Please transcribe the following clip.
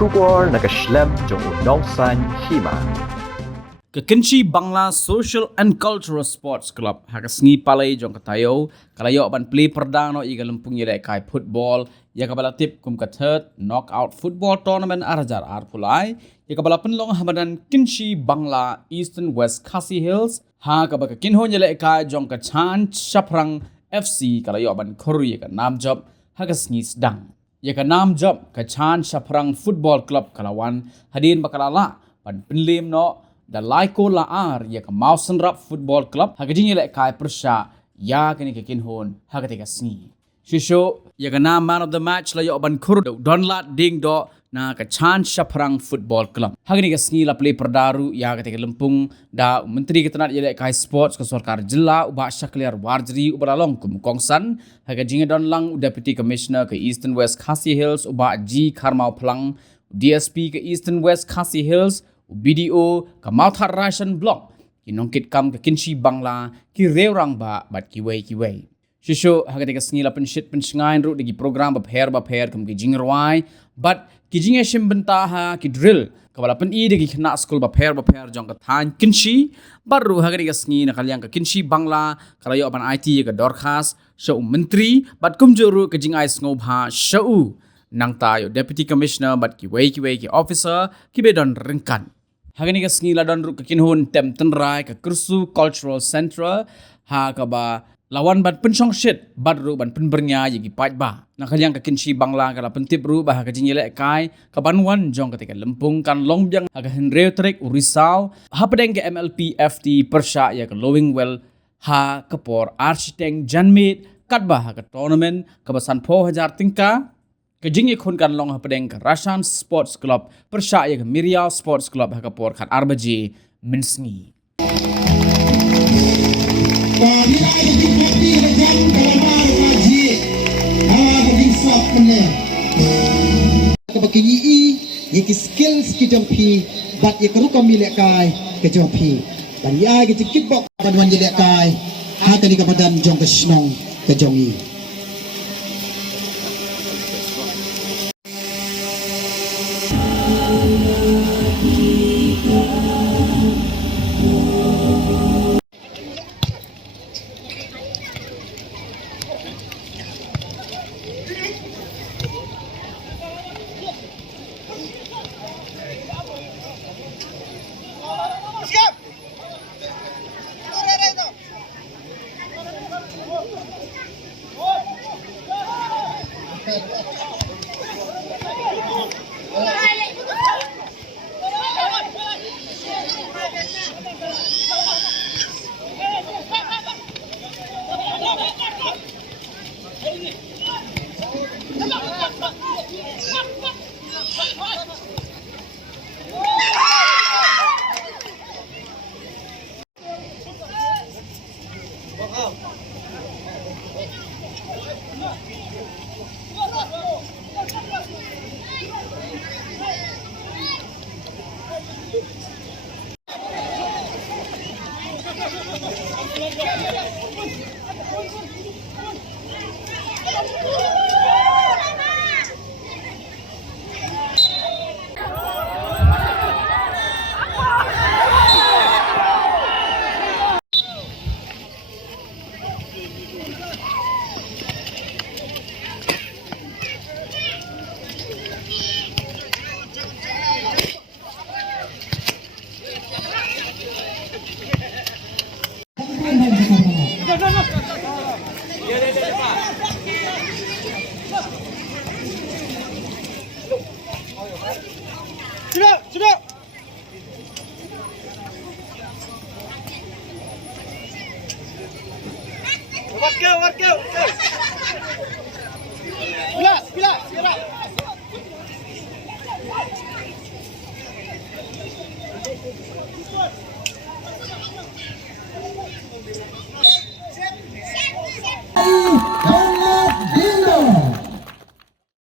Shukor nakaslem jong unongsan Hima. KYNSHI Bangla Social and Cultural Sports Club hakasngi palai jong katayo kalayo ban PLIE no iga lempung yele kai football ya kabala tip kum kathert knockout football tournament arajar PLIE ya kabala penlong hamadan KYNSHI Bangla Eastern West Khasi Hills ha kabaka kinho yele kai jong kachan SHAPHRANG FC kalayo ban KHUR ya nam job hakasngi sedang ya nam job kachan SHAPHRANG Football Club kalawan hadin bakalala ban penlim no da laiko laar ya ka Mausen Rap Football Club hagajing ile kai persha ya kini ke kinhon hagatika sni shisho ya ka na man of the match la yo ban KHUR don lat ding do na ka chan SHAPHRANG Football Club hagani ka sni la play perdaru ya ketika lempung da menteri ketenat ile kai sports ke sarkar jilla uba syakliar warjri ubaralong kum kongsan hagajing don lang deputy commissioner ke Eastern West Khasi Hills uba G Kharmau Plang DSP ke Eastern West Khasi Hills BDO ke Malthar Ration Block ki nongkit kam ke KYNSHI Bangla ki reurang ba bat ki wei shisho hagatika snila penshit pensngain ru digi program bapher kam ki jingrwai but ki jinge shimbentaha ki drill kabala pen I digi khna school bapher jong ka than KYNSHI baru hagatika sngi na kalyang ke KYNSHI Bangla kalayo ban IT ke dorkhas shu menteri bat kumjuru ke jingai snobha shu nang tayo deputy commissioner bat ki wei ki officer ki bedon rengkan hagani ka sngi ladon ru kinhun tem tenrai ka kursu cultural central ha ka ba lawan ban pensong shit badru ban penbernya yigi paj ba nakalyang ka KYNSHI Bangla kala pentip ru ba ka jingle kai ka banwan jong ketika lempung kan longjang ha ka henreu trek urisau ha pedeng ke MLP FT persha ya ka lowing well ha ka por architect janmit katba ha ka tournament ka basan 4000 tingka kejingi khun kan long hapedeng ke Rasan Sports Club persya ya ke Mirial Sports Club hakapor khat arbaji minsngi Yaki skills ki jampi bat yakaru kami lekai ke jampi dan ya ki tikibok padwan je lekai ha tadi kapadan jong ke snong ke jongi Sudah. Let's go. Bila.